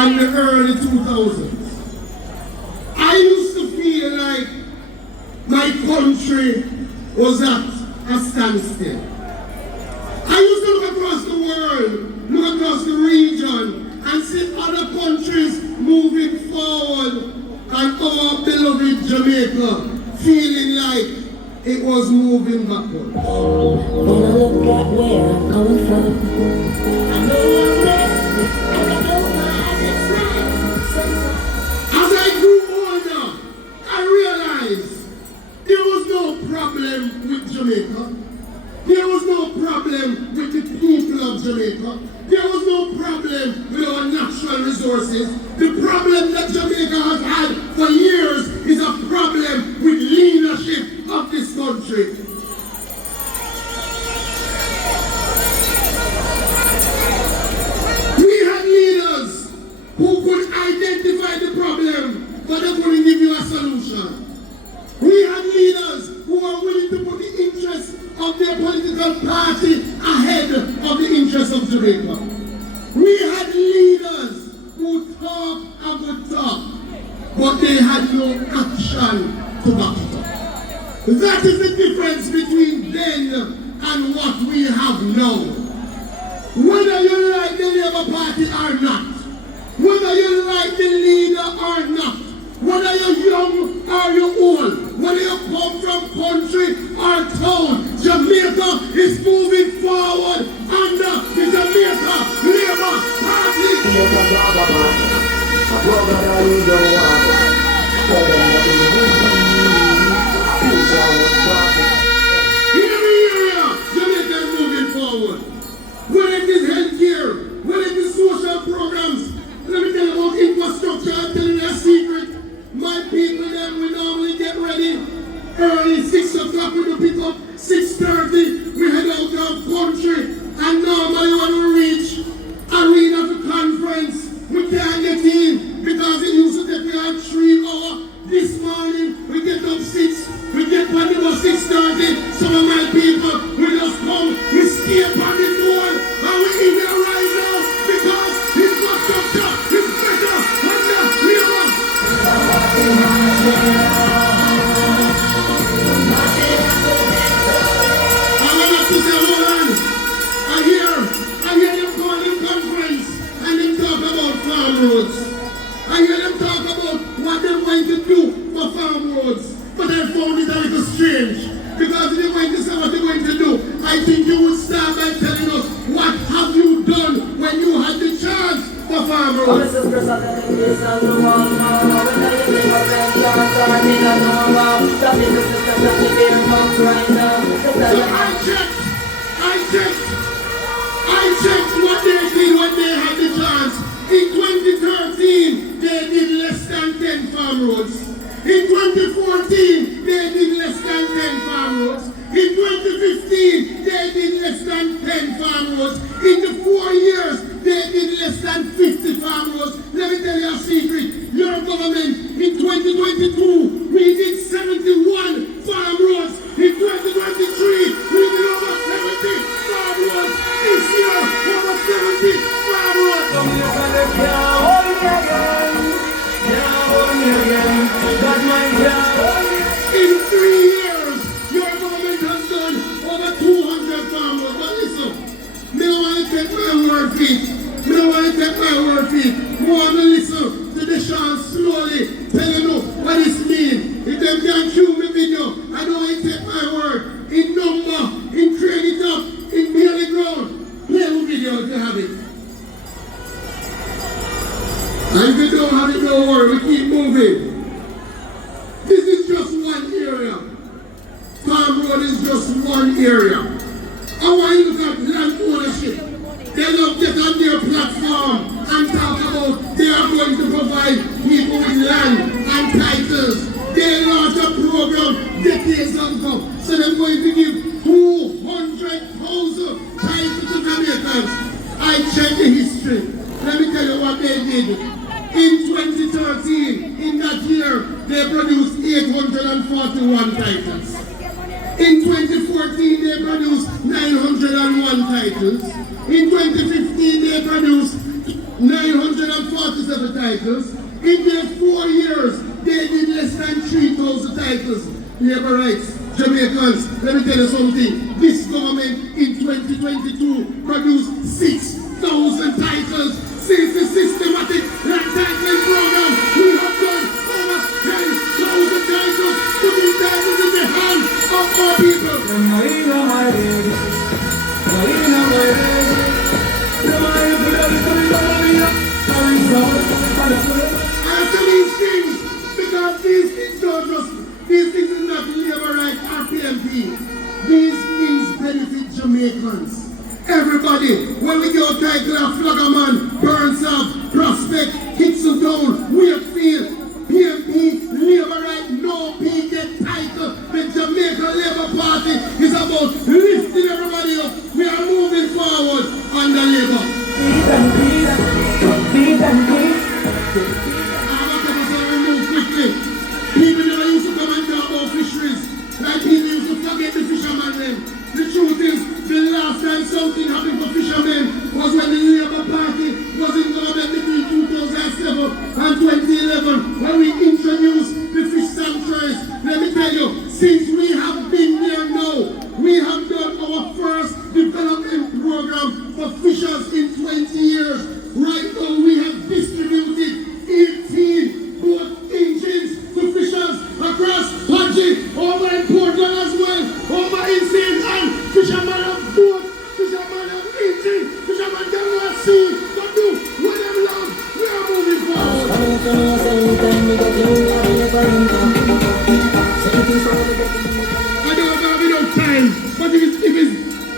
And the early 2000s. I used to feel like my country was at a standstill. I used to look across the world, look across the region, and see other countries moving forward, and our beloved Jamaica feeling like it was moving backwards. When I look at where I'm coming from, I know I'm blessed. As I grew older, I realized there was no problem with Jamaica. There was no problem with the people of Jamaica. There was no problem with our natural resources. The problem that Jamaica has had for years is a problem with leadership of this country. We had leaders who could identify the problem, but they couldn't give you a solution. We had leaders who were willing to put the interests of their political party ahead of the interests of Jamaica. We had leaders who talk a good talk, but they had no action to back it up. That is the difference between then and what we have now. Whether you like the Labour Party or not, whether you like the leader or not, whether you're young or you're old, whether you come from country or town, Jamaica is moving forward under the Jamaica Labour Party. In every area, Jamaica is moving forward. Whether it is healthcare, whether it is social programs, let me tell you about infrastructure. I'm telling you a secret. My people them we normally get ready early 6 o'clock. We do pick up 6:30. We head out of country, and normally when we reach arena to conference, we can't get in because it used to take me 3 hours. This morning we get up 6. We get on the bus 6:30. Some of my people we just come. We stay on the phone, and we even arrive now because infrastructure is better under Labour. I hear them call them conference and them talk about farm roads. I hear them talk about what they're going to do for farm roads. But I found it a little strange because if you're going to say what you're going to do, I think you would start by telling us what have you done when you had the chance for farm roads. I checked what they did when they had the chance. In 2013, they did less than 10 farm roads. In 2014, they did less than 10 farm roads. In 2015, they did less than 10 farm roads. In the 4 years, they did less than 50 farm roads. Let me tell you a secret. Your government, in 2022, we did 71 farm roads. In 2023, we did over 70 farm roads. This year, over 70 farm roads. In 3 years, your government has done over 200 farm roads. But listen, me don't want to take my word for it. Me don't want to take my word for it. Me want to listen to the chant slowly, telling you what this means. If them can cue me video, I don't want to take my word. In number, in train it up, in be on the ground. Play the video if you have it. And if you don't have it, don't worry, we keep moving. This is just one area. Farm road is just one area. I want you to look at land ownership. They don't get on their platform and talk about they are going to provide people with land and titles. They launched a program decades ago. So they're going to give 200,000 titles to Jamaicans. I checked the history. Let me tell you what they did. In 2013, in that year, they produced 841 titles. In 2014, they produced 901 titles. In 2015, they produced 947 titles. In their 4 years, they did less than 3,000 titles. Labor rights, Jamaicans, let me tell you something. This government in 2022 produced 6,000 titles. Since the systematic land titling program, we have done over 10,000 titles to be titles in the hands of our people. After these things, because these things don't just, these things is not labor rights or PMP. These things benefit Jamaicans. Everybody, when we go title of Flaggerman, Burnside, Prospect, Kitson Town, Wakefield, PMP, labor right, no pay get title. The Jamaica Labour Party is about lifting everybody up. We are moving forward on the labor. People never used to come and talk about fisheries. Like people used to forget the fishermen then. The truth is, the last time something happened for fishermen was when the Labour Party was in government between 2007 and 2011, when we introduced the fish sanctuaries. Let me tell you, since we have been there now, we have done our first development program for fishers in 20 years. Right now, we have distributed 18 boat engines to fishers across Pachi, over in Portland as well, over in St. Ann. Fishermen have boat, fishermen have engine, fishermen can go at sea, but do whatever love, we are moving forward. I don't have enough time, but if it's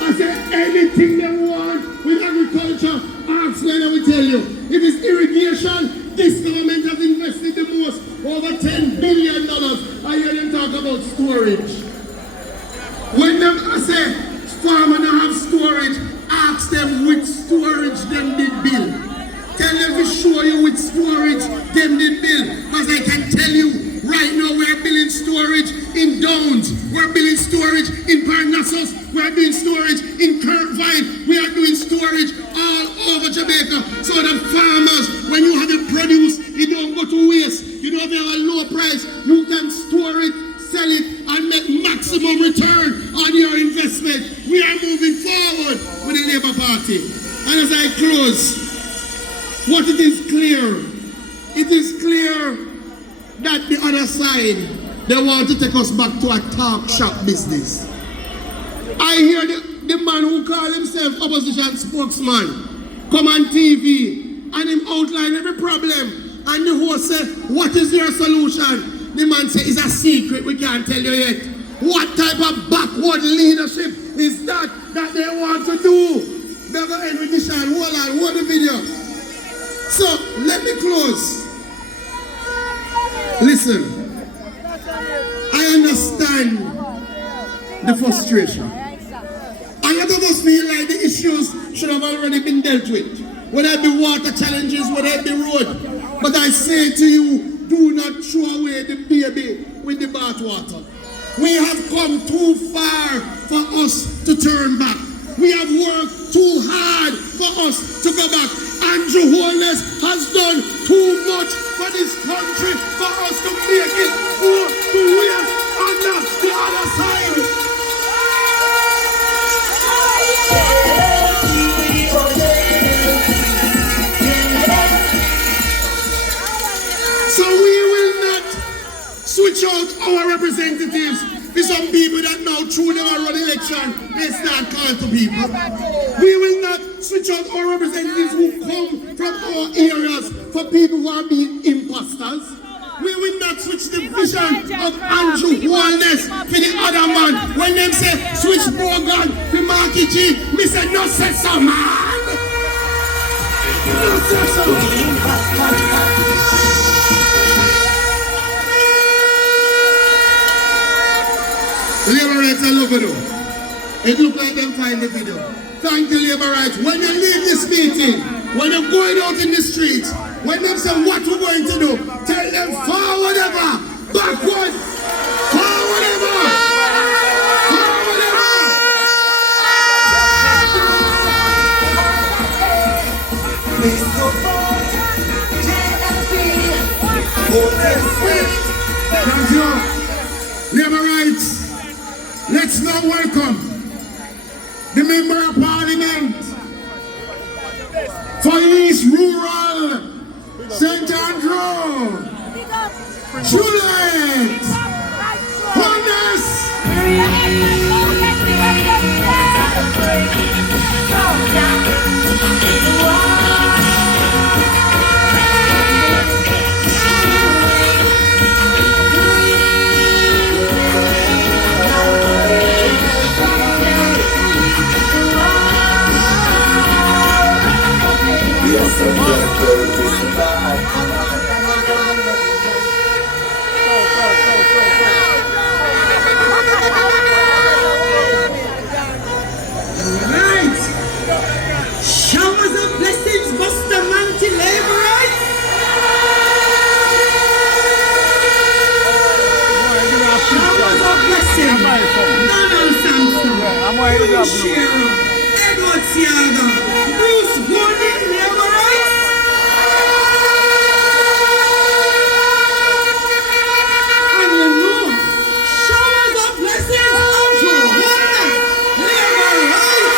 I say anything they want with agriculture, ask when I will tell you. If it's irrigation, this government has invested the most, over $10 billion. I hear them talk about storage. When them I say farmer don't have storage, ask them which storage them did build. Tell them to show you which storage them did build. Because I can tell you, right now we are building storage in Downs, we're building storage in Parnassus, we are doing storage in Kirkvine, we are doing storage all over Jamaica. So the farmers, when you have it produced, you don't go to waste. You don't have a low price, you can store it, sell it, and make maximum return on your investment. We are moving forward with the Labour Party. And as I close, what it is clear that the other side, they want to take us back to a talk shop business. I hear the man who call himself opposition spokesman come on TV and him outline every problem. And the host said, what is your solution? The man said, it's a secret, we can't tell you yet. What type of backward leadership is that they want to do? They're going to end with this and hold the video. So, let me close. Listen, I understand the frustration. A lot of us feel like the issues should have already been dealt with. Whether it be water challenges, whether it be road. But I say to you, do not throw away the baby with the bathwater. We have come too far for us to turn back. We have worked too hard for us to go back. Andrew Holness has done too much for this country for us to make it more to waste on the other side. So we will not switch out our representatives for some people that now through them run election, they start calling to people. We will not switch out our representatives who come from our areas for people who are being imposters. We will not switch the vision of Andrew Holness for the other man. When them say switch Morgan for Marky G, me say no say so man. No say so. video. It look like them find the video. Thank you, labor rights. When you leave this meeting, when you're going out in the streets, when they say what we're going to do, tell them forward ever, backward, forward ever, forward ever. Please support JLP. Thank you. Labor rights. Let's now welcome the Member of Parliament for East Rural St. Andrew, Juliet Honest. Showers of blessings, Buster Manti labor rights. Showers of blessings, Donald Sampson, Louis Shearer, Edward Siaga, Bruce Gordon labor rights. And you know, showers of blessings, Andrew Wallace, labor rights.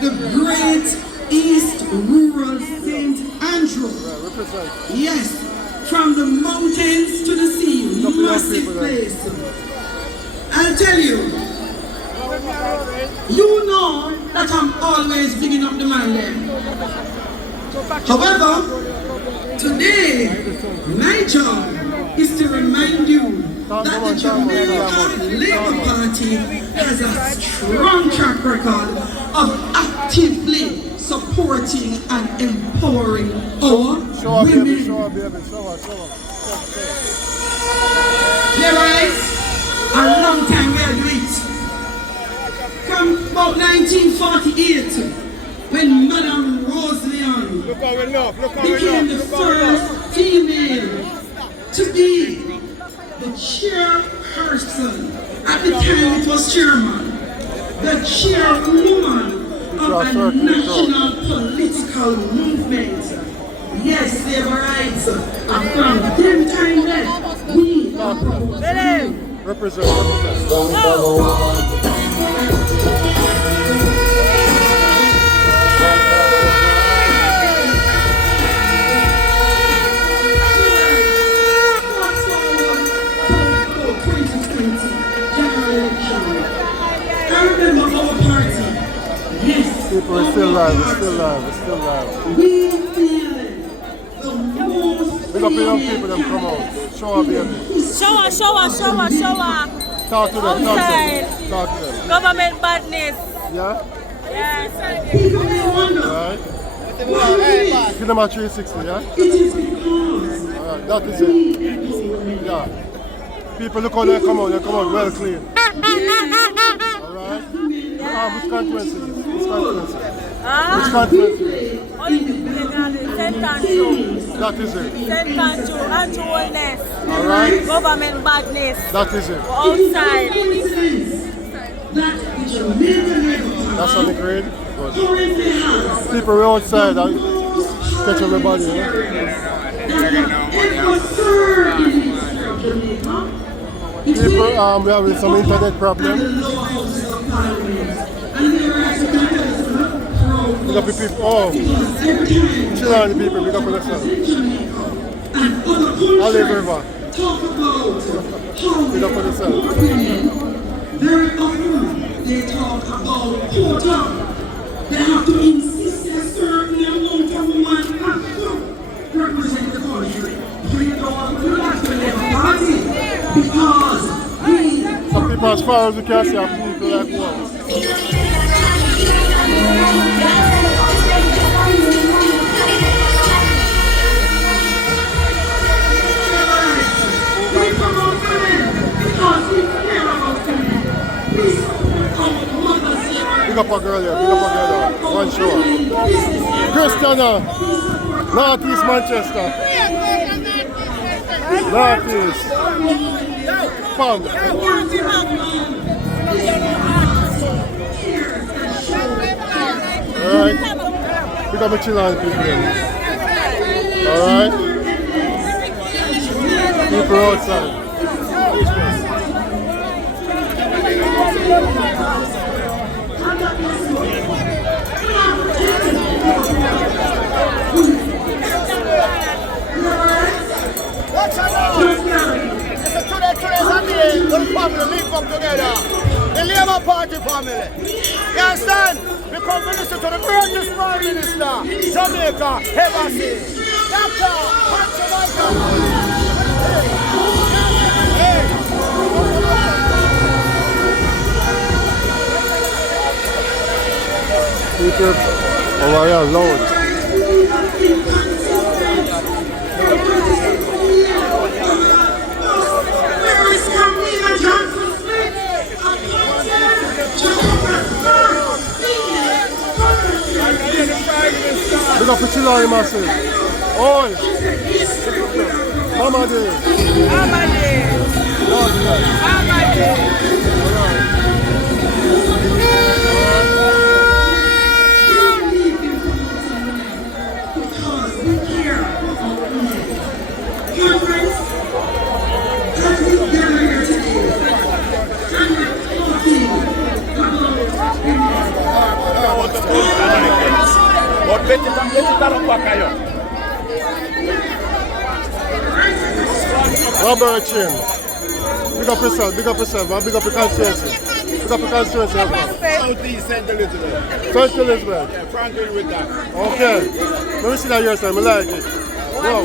The great East Rural St. Andrew. Yes, from the mountains to the sea, massive place. I'll tell you, you know that I'm always digging up the man there. However, today, my job is to remind you that the Jamaican Labour Party has a strong track record of actively supporting and empowering our women. Labor rights, a long time we are doing it. From about 1948, when Madame Rose Leon became the first female to be the chairperson, at the time it was chairman, the chairwoman of a national political movement. Yes, labor rights. And from them time then, we are proposing. Represent. People are still live, it's still live, it's still live. We feel the most. Big up the young people, them come out. Show her, baby. Show her. Talk to them, talk to Outside. them. Talk to them. Government badness. Yeah? Yes. People may wonder. Alright. Why Give them a 360, yeah? it is because Alright, that is it. Yeah. People look how they come out well clean. Alright? Which conference is this? Which conference? Which conference is this? Only St. Andrew. That is it. St. Andrew wellness. Alright? Government badness. That is it. Outside. that the Jamaican Labour Party That's on the grade? Good. currently has People are outside and catch everybody, yeah? People, we have some internet problem. Big up the people. Oh, chill on the people. Big up on yourself. All over river. Big up on yourself. Very often they talk about quota. They have to insist a certain as far as we can see, people like wow. Big up a girl here, big up a girl here. One show. Christiana, Northeast Manchester. Northeast. Pam. Alright. Big up a chillin' people here. Alright. People outside. Today's a day when family live up together. The Labour Party family. You understand? We come to listen to the greatest prime minister Jamaica ever seen. Dr. People over here loud. Big up the chillin' massive. Oi! Mama day. Mama day. Mama day. Robert Chin. Big up yourself, big up yourself, man. Big up your constituency. Big up your constituency, man. Southeast St. Elizabeth. St. Elizabeth. Yeah, Franklin with that. Okay. Let me see that yourself, I like it. Wow.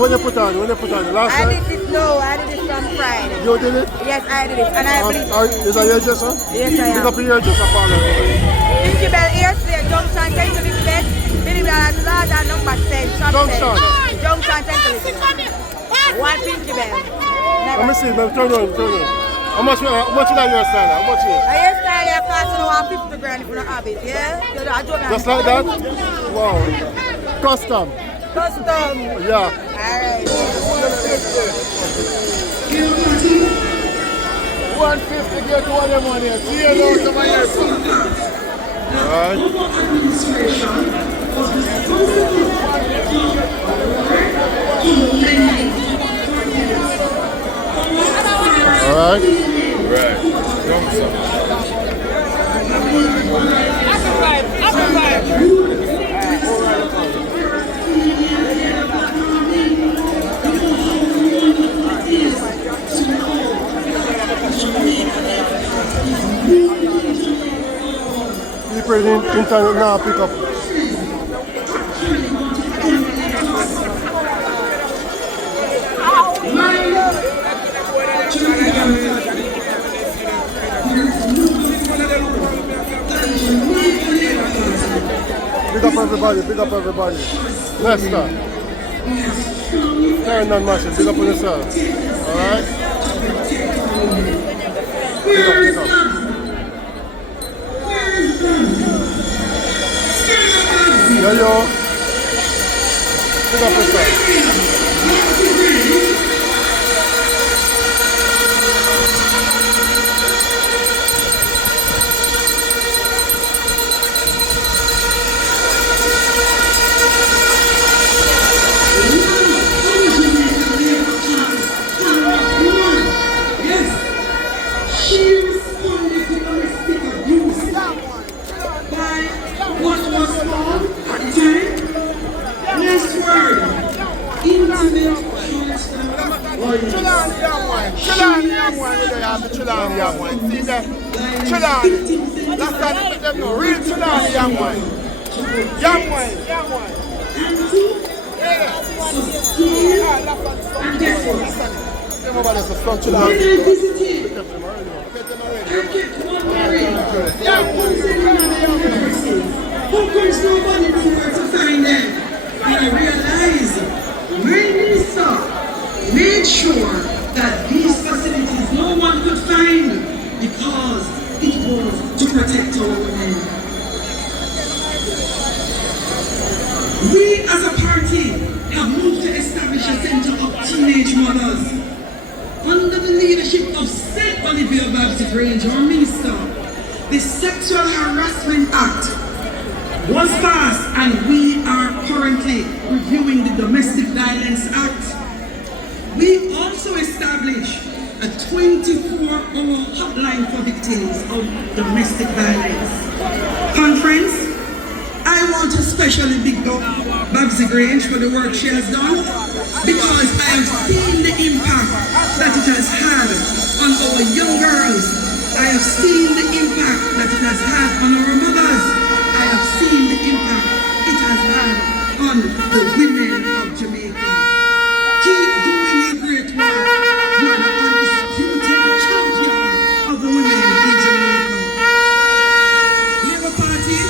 When you put on, the last I night? did it, no, I did it from Friday. You did it? Yes, I did it, and I believe. Is that your dresser? Yes, I Big am. up your dresser, Father. Pinky Bell Airstraight, Junction, St. Elizabeth, Billy Bell, Plaza, number 10, Junction. Junction, St. Elizabeth. One Pinky Bell. Let me see, man. Turn on. How much is that hairstyle? How much is it? A hairstyle here costs 50 grand if you don't have it, yeah? Just like that? Wow. Custom. Custom. Yeah. Alright. 150 get one of them on here. See you out of my earphone. Alright. Right. Young son. People in internet now pick up. Big up everybody. Leicester. Turn on massive, big up on yourself. Alright? Big up. Yo. Big up yourself. Chilani young one. See that? Chilani. That's how they put them know. Real Chilani young one. Young one. Yeah. Them over there, so strong chill When out. I visited, Get them already. I kept wondering, how comes they don't have any nurses? How comes nobody knew where to find them? And I realized my minister made sure that these facilities no one could find because it was to protect our women. We as a party have moved to establish a center of teenage mothers under the leadership of St. Olivia Baptist Range, our minister. The Sexual Harassment Act was passed and we are currently reviewing the Domestic Violence Act. We also established a 24-hour hotline for victims of domestic violence. Conference, I want to especially big up Babsy Grange for the work she has done because I have seen the impact that it has had on our young girls. I have seen the impact that it has had on our mothers. I have seen the impact it has had on the women of Jamaica. Keep doing your great work. You are the undisputed champion of the women in Jamaica. Labour Party,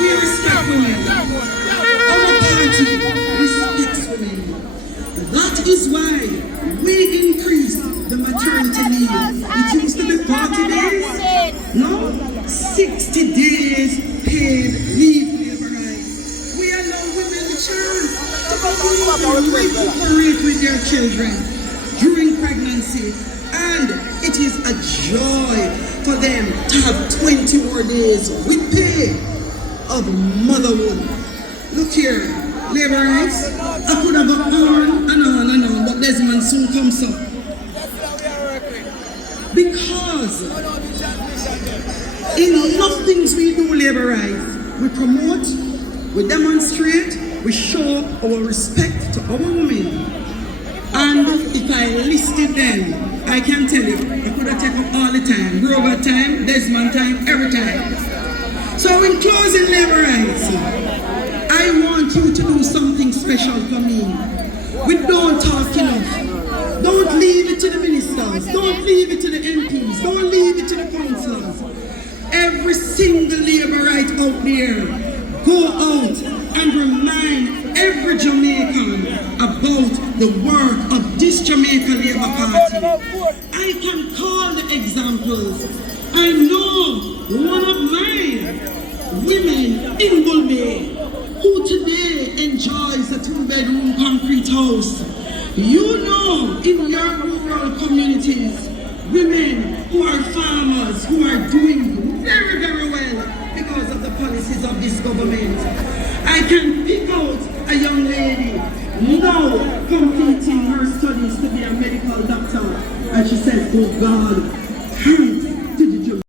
we respect women. Our party respects women. That is why we increased the maternity leave. It used to be 40 days. No, 60 days paid leave. Labour rights. We allow women the chance to recuperate with their children during pregnancy. And it is a joy for them to have 20 more days with pay of motherhood. Look here, Labour rights. I could have gone on and on and on, but Desmond soon comes up. Because in enough things we do, Labour rights, we promote, we demonstrate, we show our respect to our women. And if I listed them, I can tell you, I could have taken up all the time. Grover time, Desmond time, every time. So in closing, Labour rights, I want you to do something special for me. We don't talk enough. Don't leave it to the ministers. Don't leave it to the MPs. Don't leave it to the councillors. Every single Labour right out there, go out and remind every Jamaican about the work of this Jamaica Labour Party. I can call the examples. I know one of my women in Bulbay who today enjoys a 2-bedroom concrete house. You know, in your rural communities, women who are farmers, who are doing very, very well because of the policies of this government. I can pick out a young lady now completing her studies to be a medical doctor, and she says, oh God, thanks